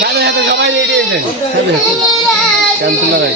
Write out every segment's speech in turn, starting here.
সাথে সাথে সবাই রেডি হয়েছে ক্যাম্প লাগাই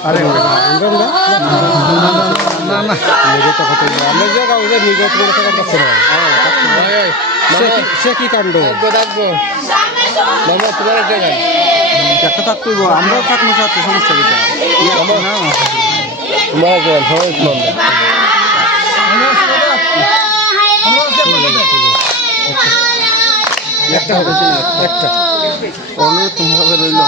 अरे ना ना मेरे तो होते हैं मैं जगह उधर नहीं गया तुम्हारे साथ बस रहा से की कांडो गोदागो मामा तुम्हारे जगह क्या तक कोई वो আমরা तक में साथ समस्या क्या ये हम ना तुम्हारे जगह हो इस मामले একটা হবে একটা অন্য তোমাদের রইলো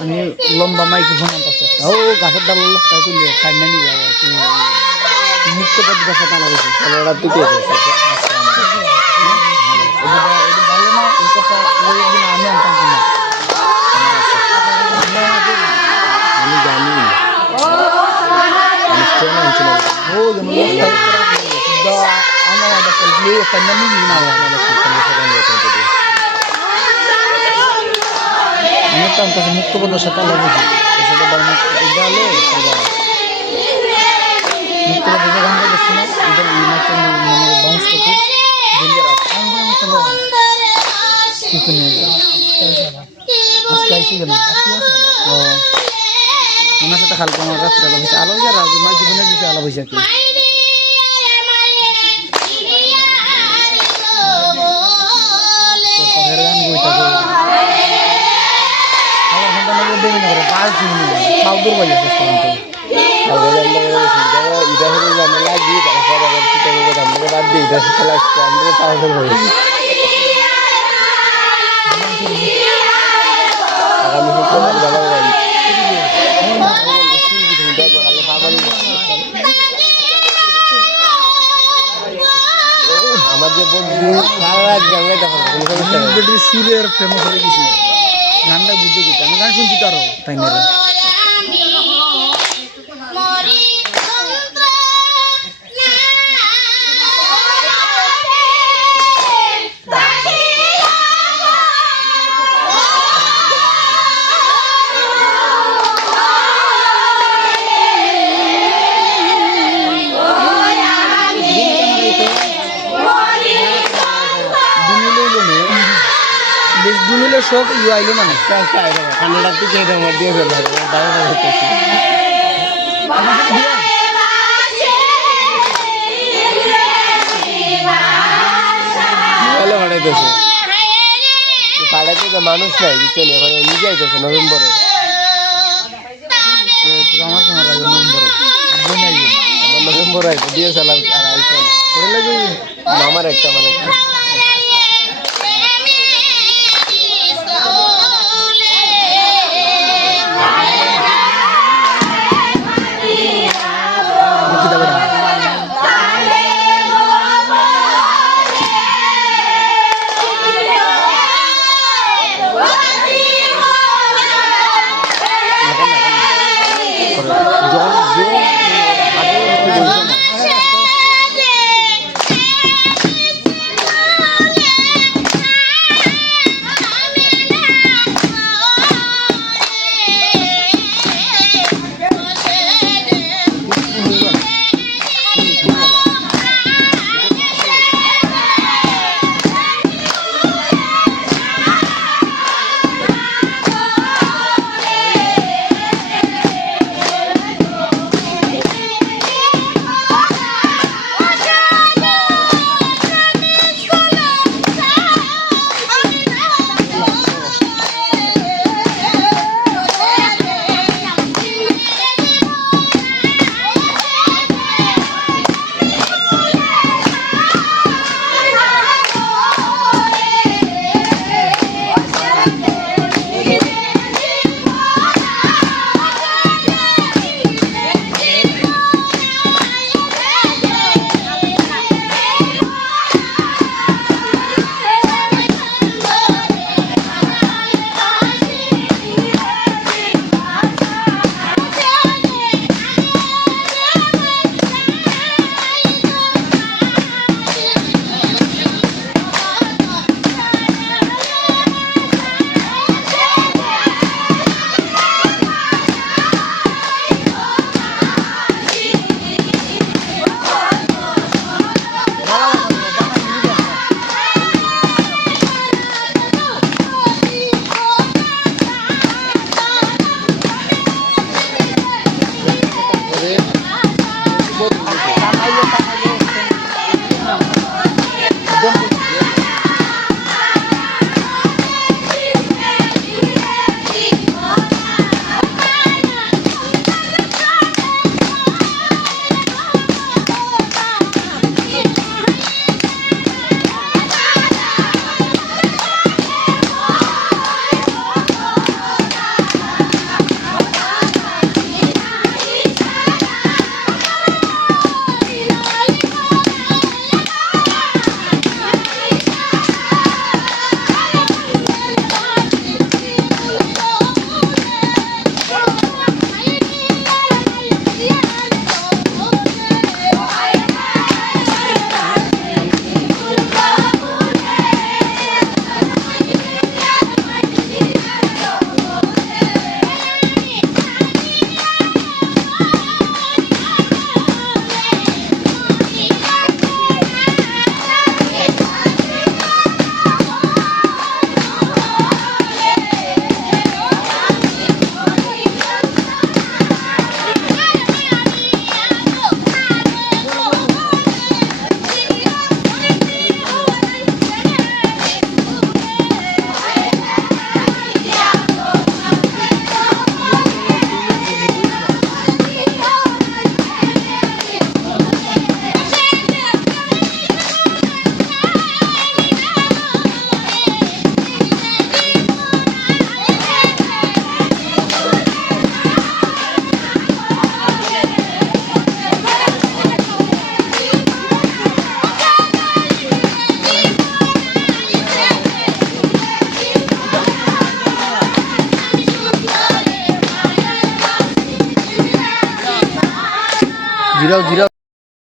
আমি লম্বা মাইক্রোফোন আছে ও গাছের ডাল তাই তুলি কান্না নিব মুক্ত পথ গাছে টানা গেছে ওরা দুটো আছে ভালো না এই কথা ওইদিন আমি আনতাম না আমি জানি আমি কোন আনছিল ও যেমন আমার একটা প্লে কান্না নিবি না আমি তো আমাকে মুক্ত পদের সাথে লাগবে সেটা বানানো ইদালে মুক্ত পদের গান করতে না ইদার ইমাকে মানে বাউন্স করতে দিলে রাখা আমি তো কিছু নেই আজকে আইছি কেন ও ওনার সাথে খালকো আমার রাত্রে আলো হয়েছে আলো যারা আমার জীবনের বিষয়ে আলো হয়েছে কি গান গইতা Paudur banyak sesuatu. Kalau yang mengenai ida hari zaman lagi, kalau saya dalam kita juga dalam berada ida setelah sekian itu paudur banyak. Akan mesti kita dalam lagi. আমাদের বন্ধু সারা জায়গায় দেখা যায় সুরের ফেমাস হয়ে গেছে গানটা বুঝতে দিতে আমি গান শুনছি তারও তাই না দুনিলে সব ইউ আইলো মানে ঠান্ডাটা তো খেয়ে দেওয়ার দিয়ে ফেলবে দাঁড়া হইতেছে ভালো হাঁটাইতেছে পাড়াতে তো মানুষ নাই বুঝছেন এখন নিজে আইতেছে নভেম্বরে আমার কেমন লাগবে নভেম্বরে বোন আইবে আমার নভেম্বর আইবে দিয়ে চালাম আর আইফোন করে লাগে আমার একটা আমার একটা ঘিরাও ঘিরাও